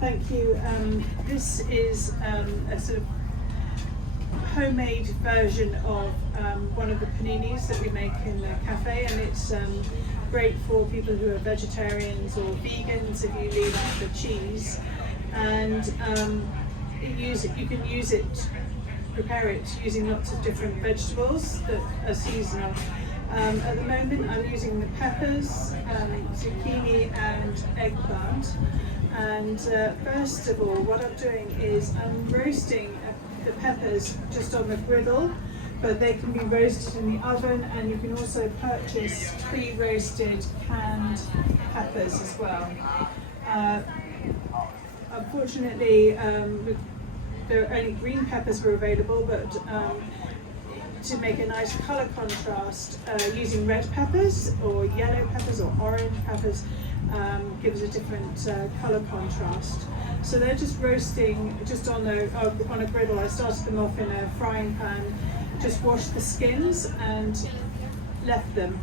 Thank you. This is a sort of homemade version of one of the paninis that we make in the cafe, and it's great for people who are vegetarians or vegans if you leave out the cheese. And you can use it, prepare it using lots of different vegetables that are seasonal. At the moment I'm using the peppers, zucchini and eggplant. And first of all, what I'm doing is I'm roasting the peppers just on the griddle, but they can be roasted in the oven, and you can also purchase pre-roasted canned peppers as well. Unfortunately, there are only green peppers were available, but to make a nice colour contrast, using red peppers or yellow peppers or orange peppers gives a different colour contrast. So they're just roasting just on a griddle. I started them off in a frying pan, just washed the skins and left them.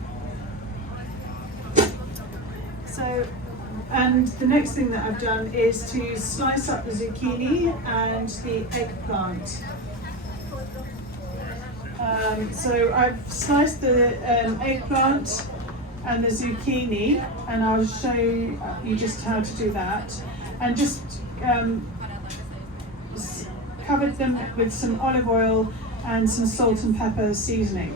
So, and the next thing that I've done is to slice up the zucchini and the eggplant. So I've sliced the eggplant and the zucchini, and I'll show you just how to do that. And just covered them with some olive oil and some salt and pepper seasoning.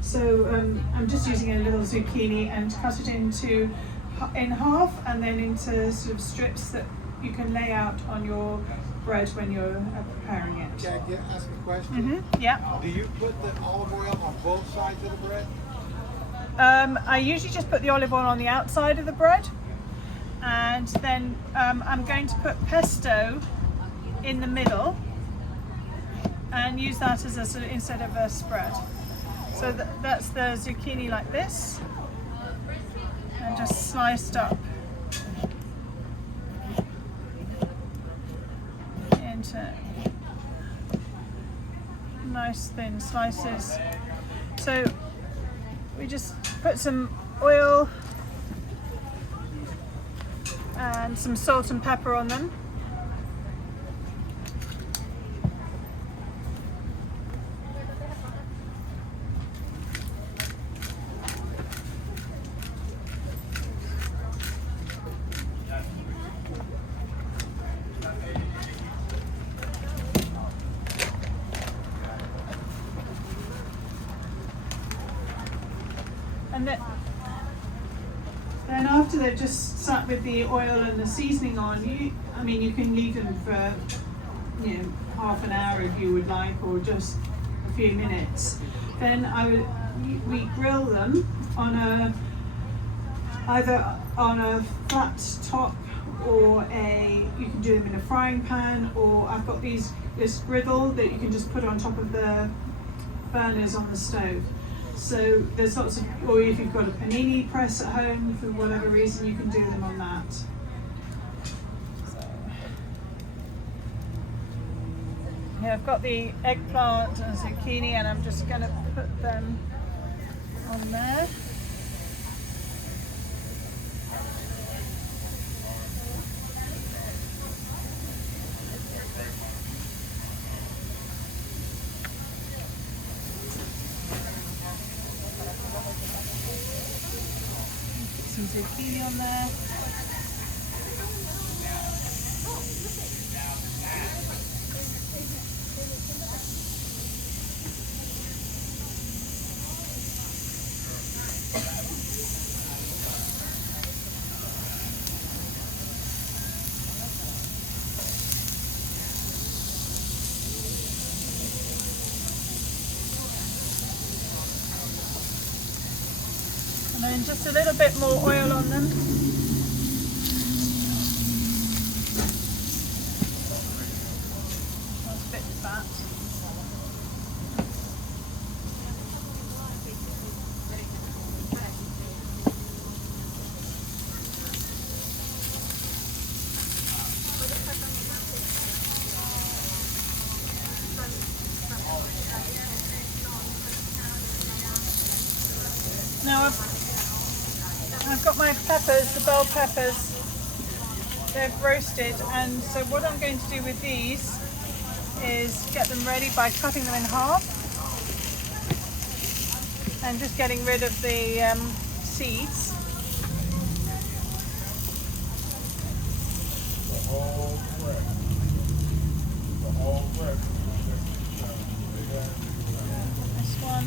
So I'm just using a little zucchini and cut it in half and then into sort of strips that you can lay out on your bread when you're preparing it. Can I ask a question? Mm-hmm. Yeah. Do you put the olive oil on both sides of the bread? I usually just put the olive oil on the outside of the bread, and then I'm going to put pesto in the middle and use that as a sort of, instead of a spread. So that's the zucchini like this, and just sliced up into nice thin slices. So we just put some oil and some salt and pepper on them. And then after they've just sat with the oil and the seasoning on, you can leave them for half an hour if you would like, or just a few minutes. Then we grill them on either on a flat top, or you can do them in a frying pan, or I've got this griddle that you can just put on top of the burners on the stove. So there's lots of, or if you've got a panini press at home for whatever reason, you can do them on that. So, yeah, I've got the eggplant and zucchini, and I'm just going to put them on there. Some zucchini on there. And then just a little bit more oil on them. That's a bit of fat. Now I've got my peppers, the bell peppers. They've roasted, and so what I'm going to do with these is get them ready by cutting them in half and just getting rid of the seeds. This one.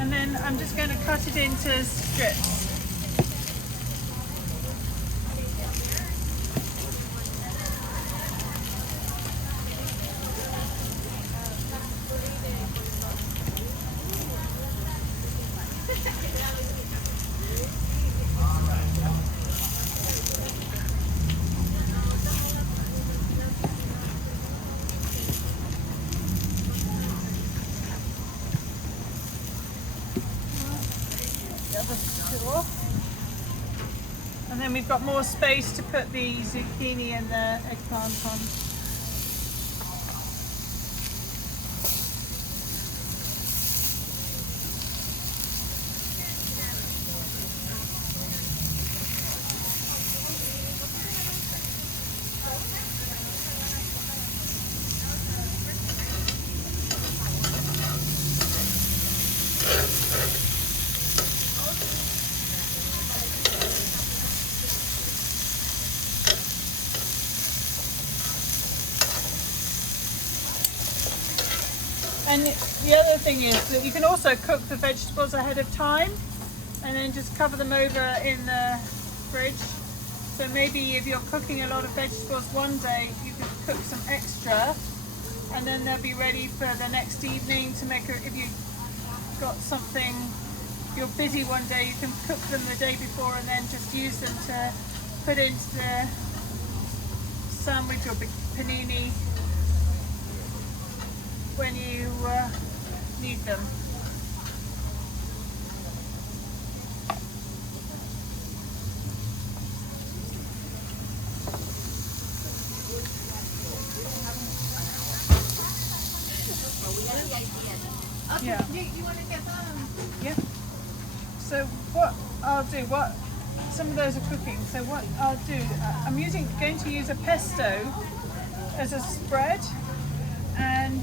And then I'm just going to cut it into strips. And then we've got more space to put the zucchini and the eggplant on. And the other thing is that you can also cook the vegetables ahead of time and then just cover them over in the fridge. So maybe if you're cooking a lot of vegetables one day, you can cook some extra and then they'll be ready for the next evening to make if you've got something, if you're busy one day, you can cook them the day before and then just use them to put into the sandwich or panini when you need them. Yeah. You want to get them? Yeah. So what I'll do, some of those are cooking. So what I'll do, I'm going to use a pesto as a spread. And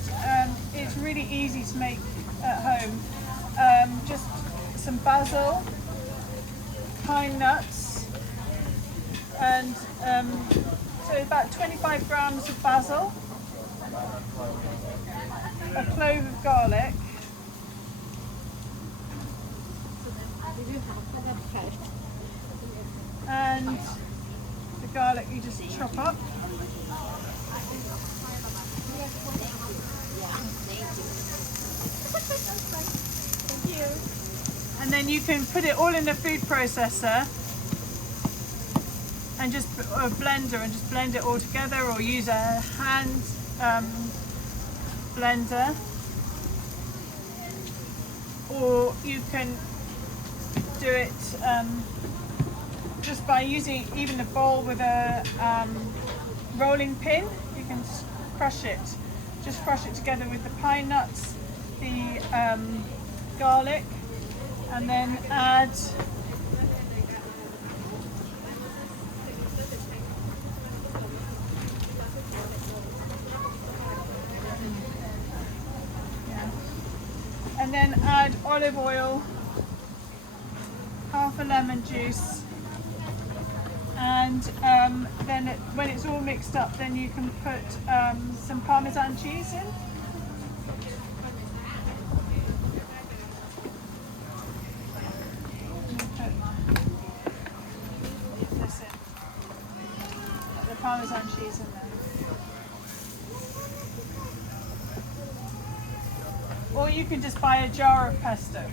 it's really easy to make at home. Just some basil, pine nuts, and so about 25 grams of basil, a clove of garlic, and the garlic you just chop up. Thank you. And then you can put it all in a food processor and just a blender and just blend it all together, or use a hand blender, or you can do it just by using even a bowl with a rolling pin. You can crush it together with the pine nuts, the garlic, and then add olive oil, half a lemon juice, and then when it's all mixed up, then you can put some Parmesan cheese in. The Parmesan cheese in there. Or you can just buy a jar of pesto.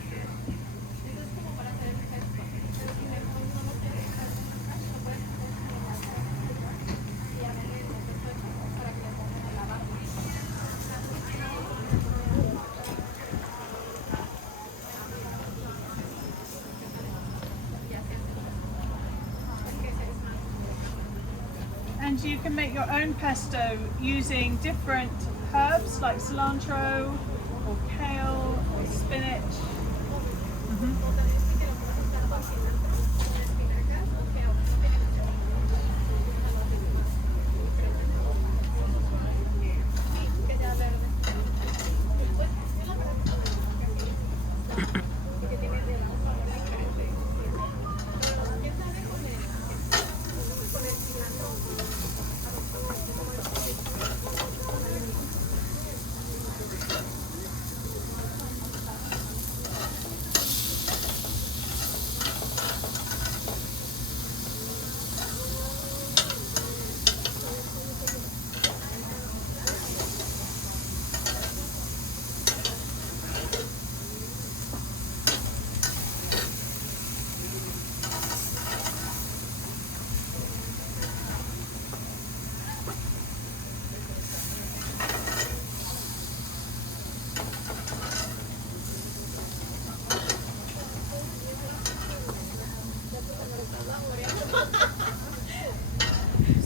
and you can make your own pesto using different herbs like cilantro or kale or spinach.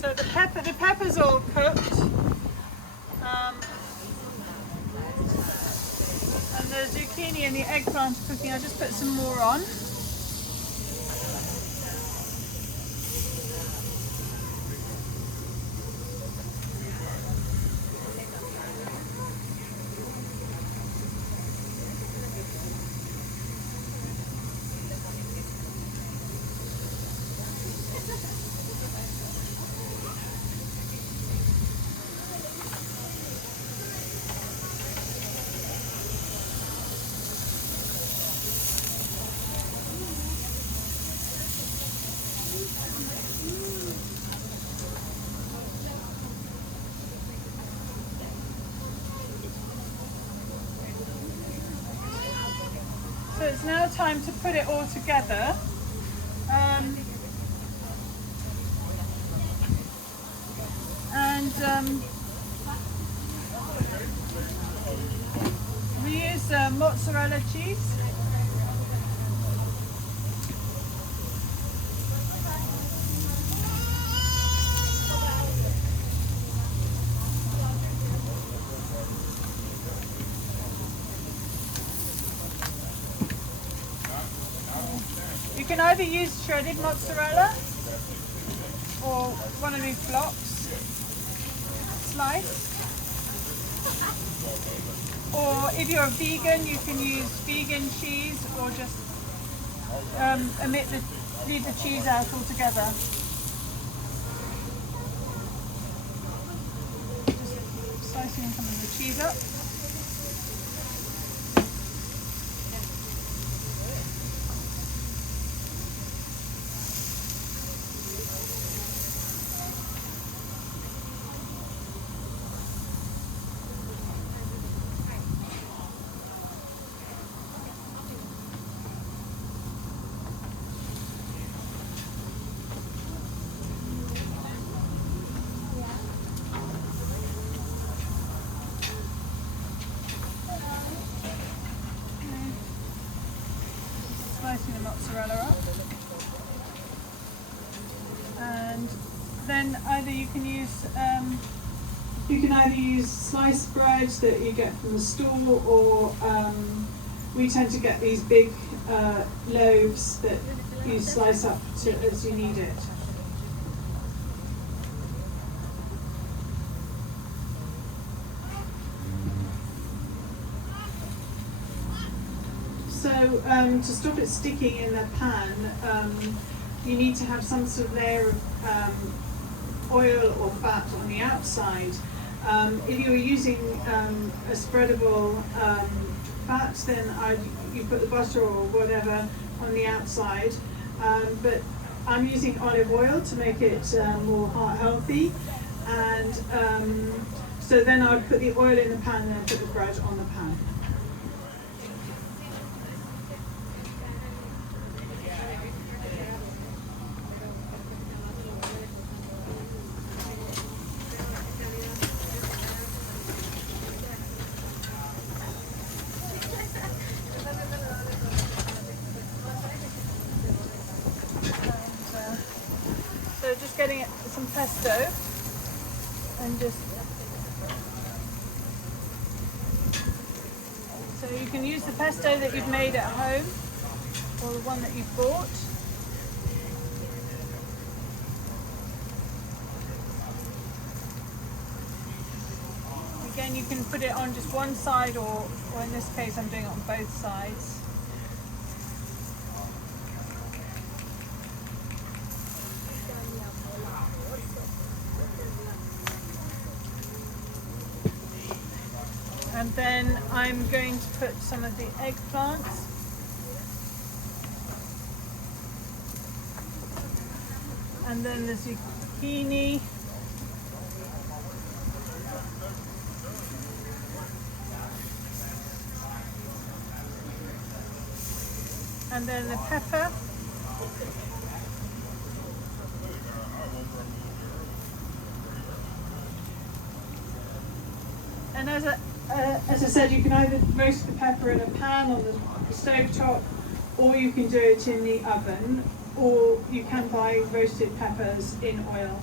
So the pepper's all cooked, and the zucchini and the eggplant are cooking. I just put some more on. So it's now time to put it all together. We use mozzarella cheese. You can either use shredded mozzarella or one of these blocks, sliced. Or if you're a vegan, you can use vegan cheese, or just leave the cheese out altogether. Just slicing some of the cheese up. Slicing the mozzarella up, and then you can either use sliced bread that you get from the store, or we tend to get these big loaves that you slice up as you need it. So to stop it sticking in the pan, you need to have some sort of layer of oil or fat on the outside. If you're using a spreadable fat, then you put the butter or whatever on the outside. But I'm using olive oil to make it more heart healthy. And so then I put the oil in the pan and then put the bread on the pan. So just getting some pesto. and just so you can use the pesto that you've made at home or the one that you've bought. Again, you can put it on just one side or in this case I'm doing it on both sides. And then I'm going to put some of the eggplants. And then the zucchini. And then the pepper. And as I said, you can either roast the pepper in a pan on the stove top, or you can do it in the oven, or you can buy roasted peppers in oil.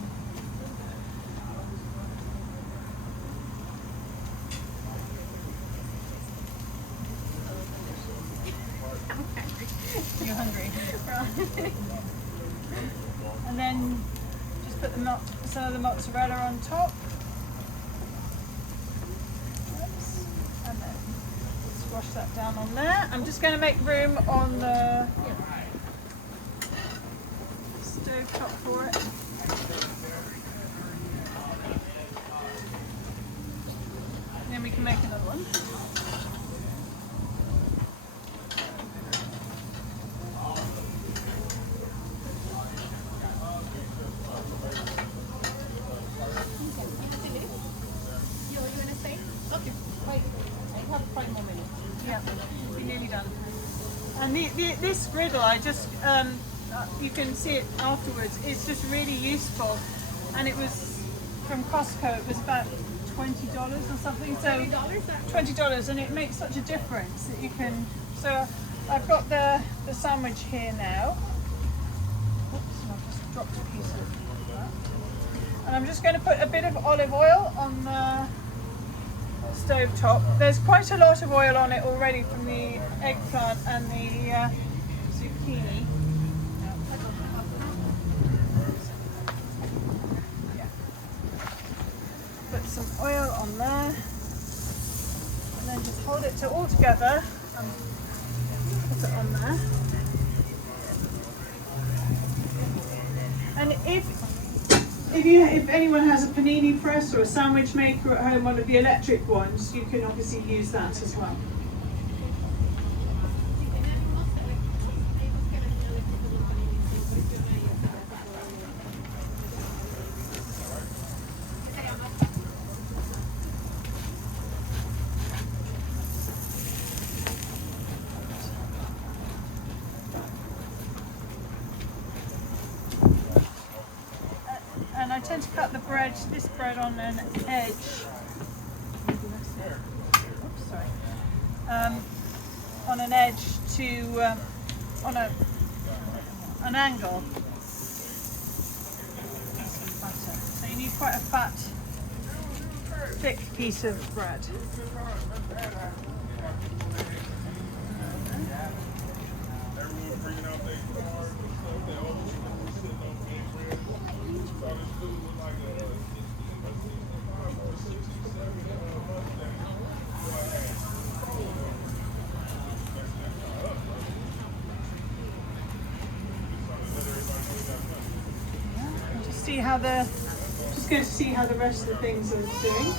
You're hungry. And then just put some of the mozzarella on top. And then squash that down on there. I'm just going to make room on the stove top for it. And then we can make another one. And this griddle, I just, you can see it afterwards, it's just really useful. And it was from Costco, it was about $20 or something. So $20, and it makes such a difference that you can, so I've got the sandwich here now. Oops, I've just dropped a piece of that. And I'm just going to put a bit of olive oil on the stove top. There's quite a lot of oil on it already from the eggplant and the zucchini. Yeah. Put some oil on there and then just hold it all together and put it on there. And if anyone has a panini press or a sandwich maker at home, one of the electric ones, you can obviously use that as well. I tend to cut this bread on an edge. Oops, sorry. On an edge to on an angle. So you need quite a fat, thick piece of bread. Just going to see how the rest of the things are doing.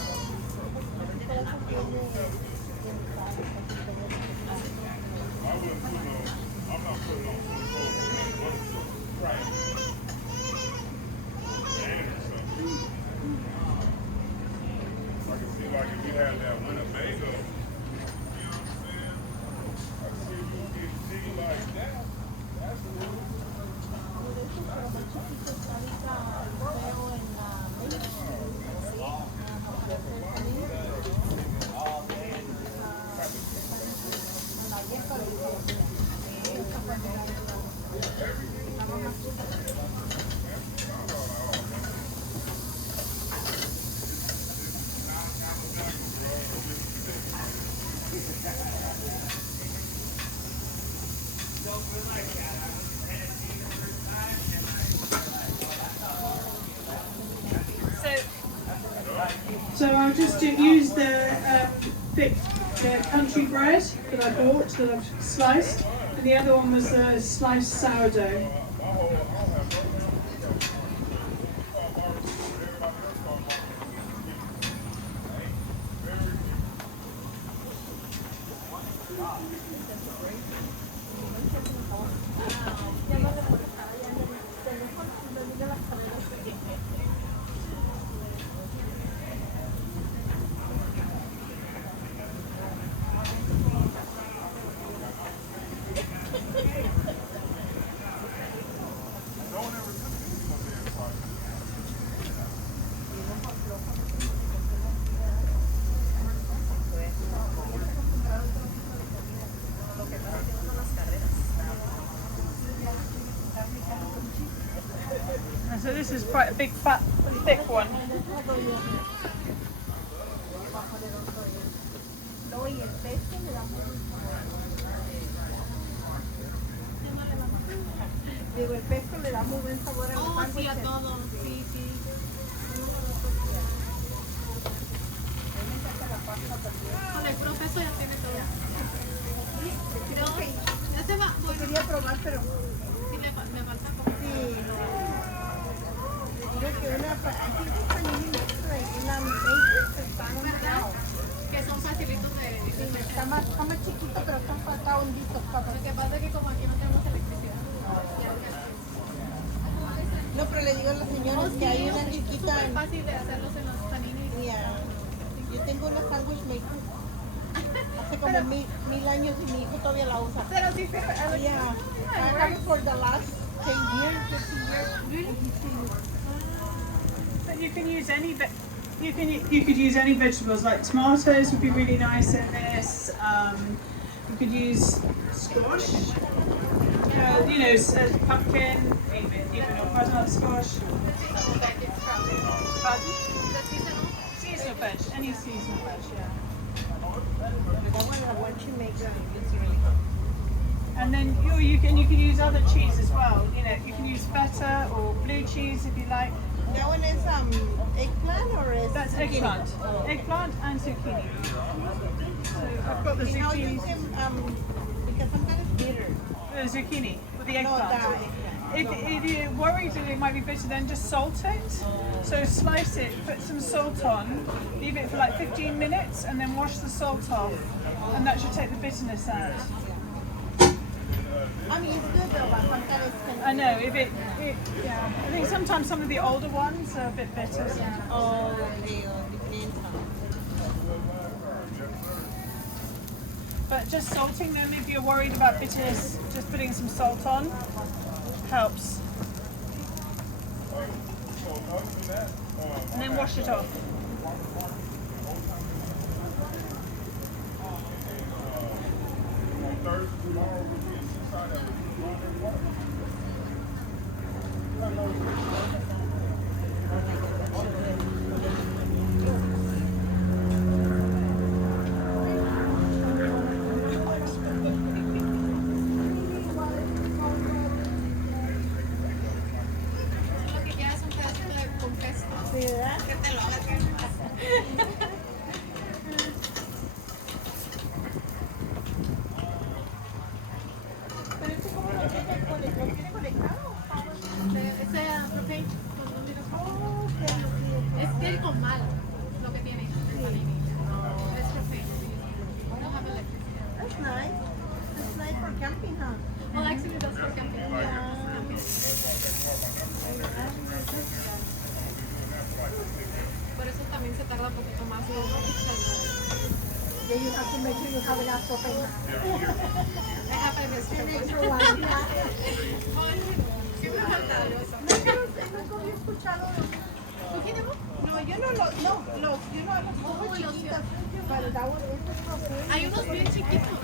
So I'll just use thick country bread that I bought, that I've sliced, and the other one was sliced sourdough. So this is quite a big, fat, thick one. Digo, el pesto le da muy buen sabor a los sándwiches. Sí, a todo, sí, sí. Con el proceso ya tiene todo. Creo que ya se va. Quería probar, pero sí me falta como. Sí. Creo que una que son facilitos de está más chiquito, pero está hondito. Lo que pasa es que como aquí no tenemos electricidad. No, pero le digo a las señoras que hay una chiquita. Es fácil de hacerlos en los paninis. Yo tengo una sandwich maker. Hace como mil años y mi hijo todavía la usa. Pero sí sirve. Yeah. I have it for the last 10 years, 15 years. Really? But you can use any you could use any vegetables, like tomatoes would be really nice in this. You could use squash, pumpkin, even or butternut squash. Pardon? Seasonal veg, any seasonal veg, yeah. And then you can use other cheese as well. You can use feta or blue cheese if you like. That one is eggplant or is That's zucchini? eggplant. Eggplant and zucchini. So I've got the How you zucchini. can, because sometimes it's bitter. The zucchini with the No, eggplant. the eggplant. If you're worried that it might be bitter, then just salt it. So slice it, put some salt on, leave it for like 15 minutes, and then wash the salt off, and that should take the bitterness out. I mean, it's good though, but sometimes it's I know, yeah. I think sometimes some of the older ones are a bit bitter. oh, depends. But just salting them, if you're worried about bitterness, just putting some salt on helps. And then wash it off. Es piel con mal, lo que tiene el panini. Es perfecto. That's nice. That's nice for camping, huh? Well, actually, that's for camping. Por eso también se tarda un poquito más. Yeah, you have to make sure you have enough propane. I have a extra one. Siempre falta algo. Nunca había escuchado. No, yo no los pongo chiquitos. Hay unos bien chiquitos.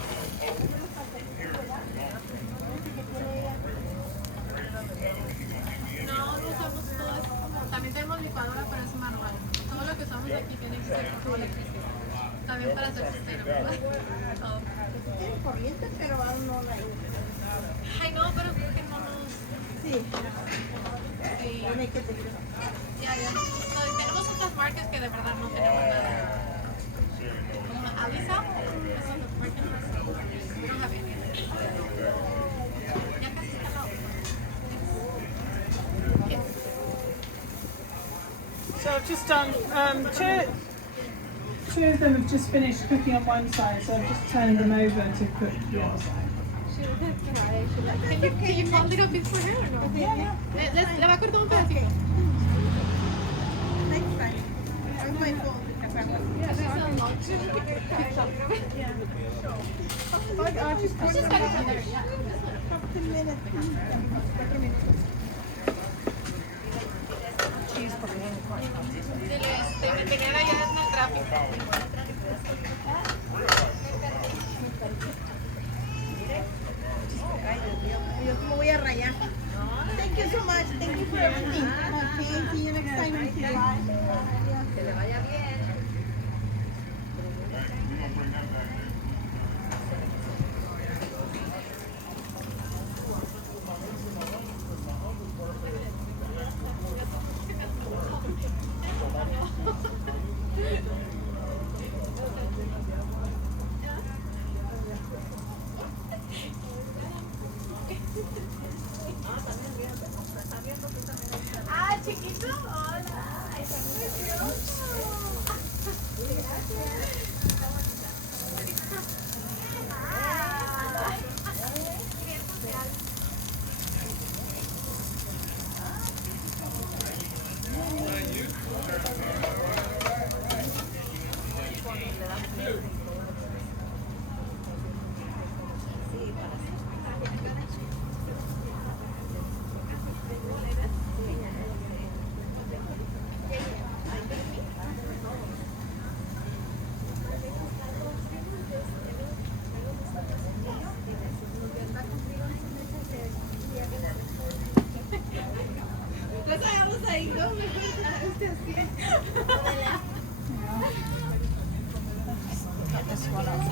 No, no usamos todo eso. También tenemos licuadora, pero es manual. Todo lo que usamos aquí tiene que ser con electricidad. También para hacer costero, ¿verdad? avienta, pero aún no la hice. Ay, no, pero creo que no nos... Sí. Sí. Tiene que tener. Ya. So, tenemos otras marcas que de verdad no tenemos nada. Como Alisa, esas son marcas. We don't have any. Ya casi está la otra. Yes. So I've just done two of them have just finished cooking on one side, so I've just turned them over to cook the other side. Can you fold it up bit for her or no? Yeah. Le va a cortar un pedacito. Next time. I might fold it. Just cut it from there. Couple minutes. 4 minutes. Dile, me tenían allá en el tráfico. Ay, Dios mío, yo me voy a rayar. Thank you so much. Thank you for everything. Okay, see you next time. Que le vaya bien. Ah, chiquito, hola. Ay, está muy precioso. Los hagamos ahí, ¿no? Mejor este así. Got this one up.